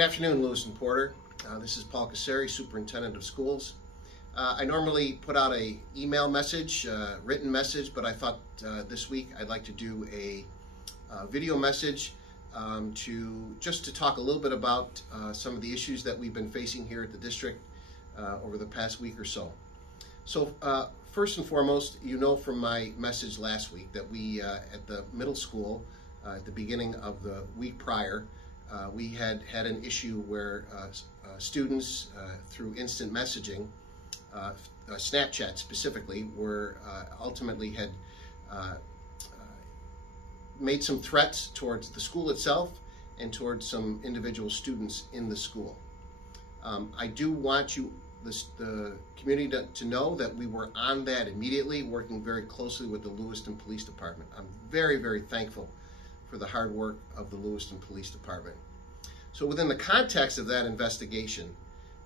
Good afternoon, Lewiston-Porter. This is Paul Casari, Superintendent of Schools. I normally put out a email message, written message, but I thought this week I'd like to do a video message to talk a little bit about some of the issues that we've been facing here at the district over the past week or so. So first and foremost, you know from my message last week that we at the middle school at the beginning of the week prior, we had an issue where students through instant messaging, Snapchat specifically, were ultimately had made some threats towards the school itself and towards some individual students in the school. I do want the community to know that we were on that immediately, working very closely with the Lewiston Police Department. I'm very, very thankful for the hard work of the Lewiston Police Department. So within the context of that investigation,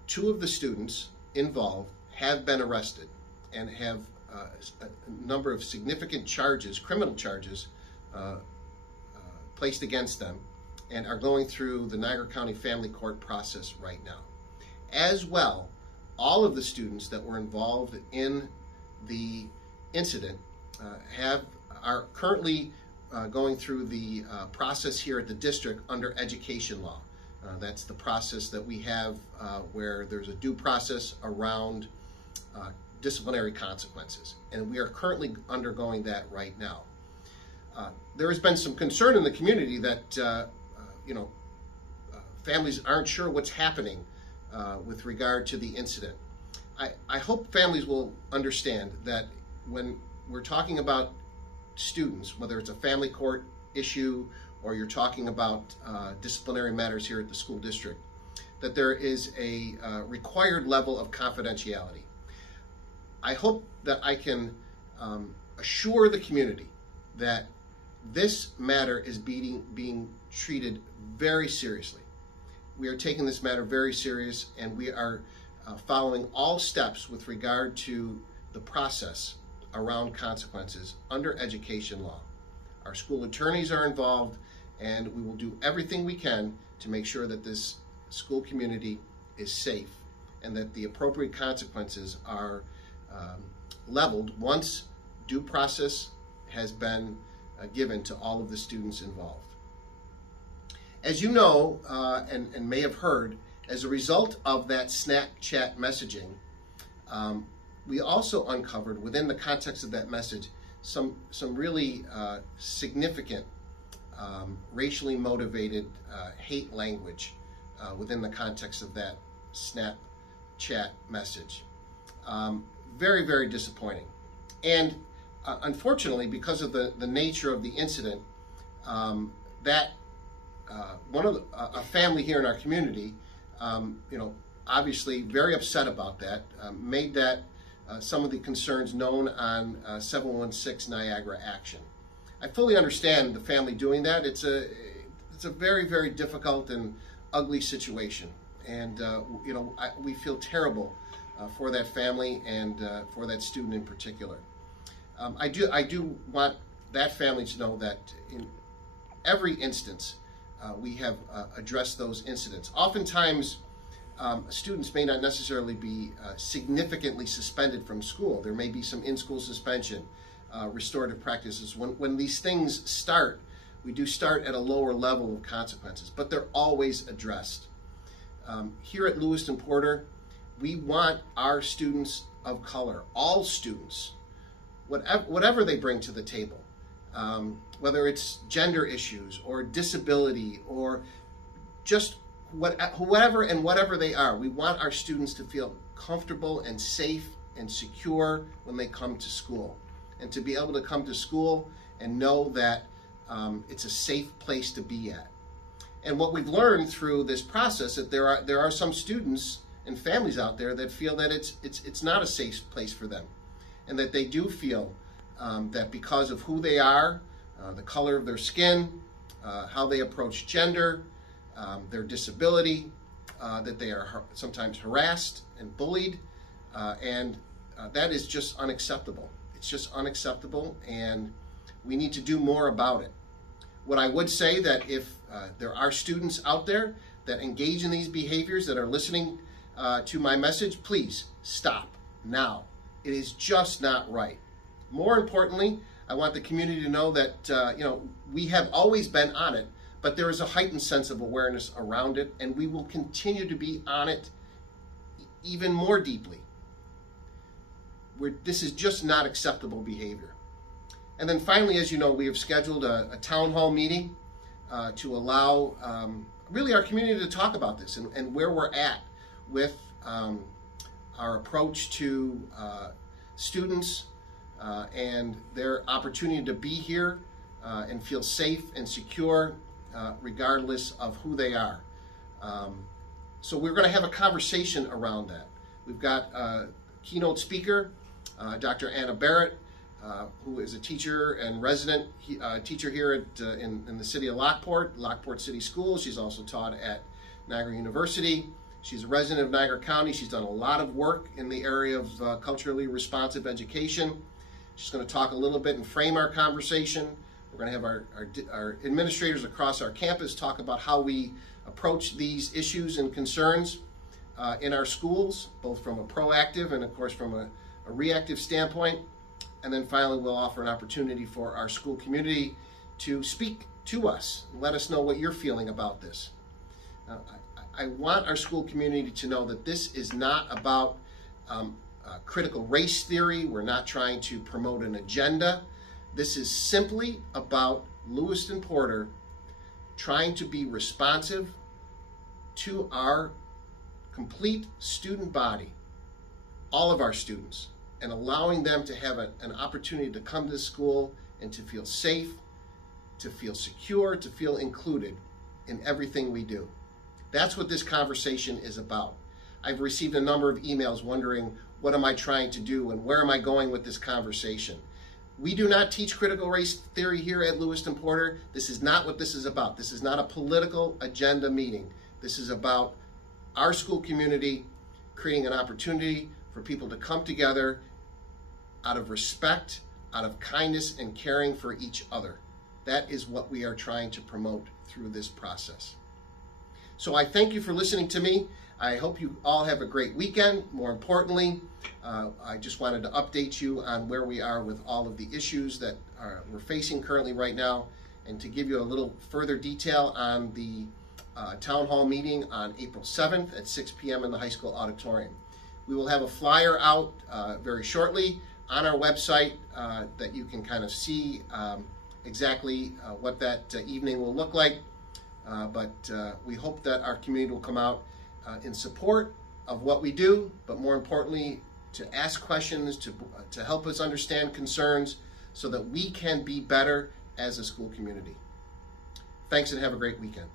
2 of the students involved have been arrested and have a number of significant charges, criminal charges, placed against them, and are going through the Niagara County Family Court process right now. As well, all of the students that were involved in the incident are currently going through the process here at the district under education law. That's the process that we have where there's a due process around disciplinary consequences, and we are currently undergoing that right now. There has been some concern in the community that families aren't sure what's happening with regard to the incident. I hope families will understand that when we're talking about students, whether it's a family court issue or you're talking about disciplinary matters here at the school district, that there is a required level of confidentiality. I hope that I can assure the community that this matter is being treated very seriously. We are taking this matter very serious, and we are following all steps with regard to the process around consequences under education law. Our school attorneys are involved, and we will do everything we can to make sure that this school community is safe and that the appropriate consequences are leveled once due process has been given to all of the students involved. As you know, and may have heard, as a result of that Snapchat messaging, we also uncovered within the context of that message some really significant racially motivated hate language within the context of that Snapchat message. Very, very disappointing. And unfortunately, because of the nature of the incident, a family here in our community, obviously very upset about that, made that some of the concerns known on 716 Niagara Action. I fully understand the family doing that. It's a very, very difficult and ugly situation, and we feel terrible for that family and for that student in particular. I do want that family to know that in every instance we have addressed those incidents. Oftentimes, students may not necessarily be significantly suspended from school. There may be some in-school suspension, restorative practices. When these things start, we do start at a lower level of consequences, but they're always addressed. Here at Lewiston-Porter, we want our students of color, all students, whatever they bring to the table, whether it's gender issues or disability or just whatever they are, we want our students to feel comfortable and safe and secure when they come to school, and to be able to come to school and know that it's a safe place to be at. And what we've learned through this process, that there are some students and families out there that feel that it's not a safe place for them, and that they do feel that because of who they are, the color of their skin, how they approach gender, their disability, that they are sometimes harassed and bullied, and that is just unacceptable. It's just unacceptable, and we need to do more about it. What I would say that if there are students out there that engage in these behaviors that are listening to my message, please stop now. It is just not right. More importantly, I want the community to know that we have always been on it, but there is a heightened sense of awareness around it, and we will continue to be on it even more deeply. This is just not acceptable behavior. And then finally, as you know, we have scheduled a town hall meeting to allow really our community to talk about this and where we're at with our approach to students and their opportunity to be here and feel safe and secure regardless of who they are. So we're going to have a conversation around that. We've got a keynote speaker, Dr. Anna Barrett, who is a teacher and resident teacher here in the city of Lockport City Schools. She's also taught at Niagara University. She's a resident of Niagara County. She's done a lot of work in the area of culturally responsive education. She's going to talk a little bit and frame our conversation. We're going to have our administrators across our campus talk about how we approach these issues and concerns in our schools, both from a proactive and, of course, from a reactive standpoint. And then finally, we'll offer an opportunity for our school community to speak to us and let us know what you're feeling about this. I want our school community to know that this is not about critical race theory. We're not trying to promote an agenda. This is simply about Lewiston-Porter trying to be responsive to our complete student body, all of our students, and allowing them to have an opportunity to come to school and to feel safe, to feel secure, to feel included in everything we do. That's what this conversation is about. I've received a number of emails wondering, what am I trying to do and where am I going with this conversation? We do not teach critical race theory here at Lewiston-Porter. This is not what this is about. This is not a political agenda meeting. This is about our school community creating an opportunity for people to come together out of respect, out of kindness and caring for each other. That is what we are trying to promote through this process. So I thank you for listening to me. I hope you all have a great weekend. More importantly, I just wanted to update you on where we are with all of the issues that we're facing currently right now, and to give you a little further detail on the town hall meeting on April 7th at 6 p.m. in the high school auditorium. We will have a flyer out very shortly on our website that you can kind of see exactly what that evening will look like. But we hope that our community will come out in support of what we do, but more importantly, to ask questions, to help us understand concerns so that we can be better as a school community. Thanks and have a great weekend.